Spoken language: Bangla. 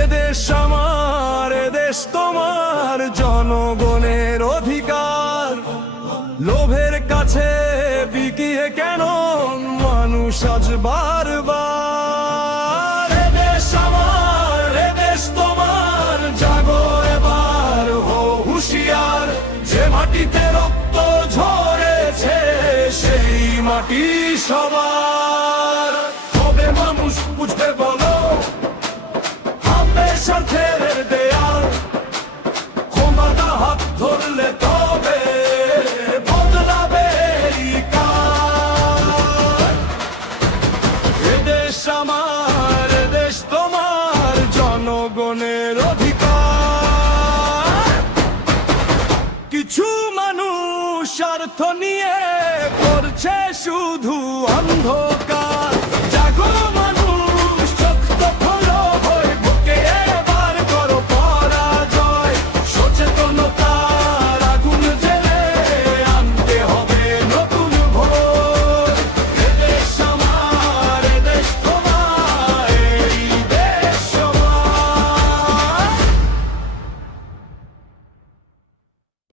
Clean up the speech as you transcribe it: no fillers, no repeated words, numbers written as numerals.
এদেশ আমার, এদেশ তোমার, জনগণের অধিকার। লোভের কাছে বিকিয়ে কেন মানুষ আজ বারবার? এদেশ আমার, এদেশ তোমার, জাগো এবার, হো হুঁশিয়ার। যে মাটিতে রক্ত ঝরেছে সেই মাটি সবার। কবে মানুষ বুঝবে বলো স্বার্থের দেয়াল? ক্ষমতা হাত ধরলে তবে বদলাবে এই কাল। এদেশ আমার, এদেশ তোমার, জনগণের অধিকার। কিছু মানুষ স্বার্থ নিয়ে করছে শুধু অন্ধকার। জাগো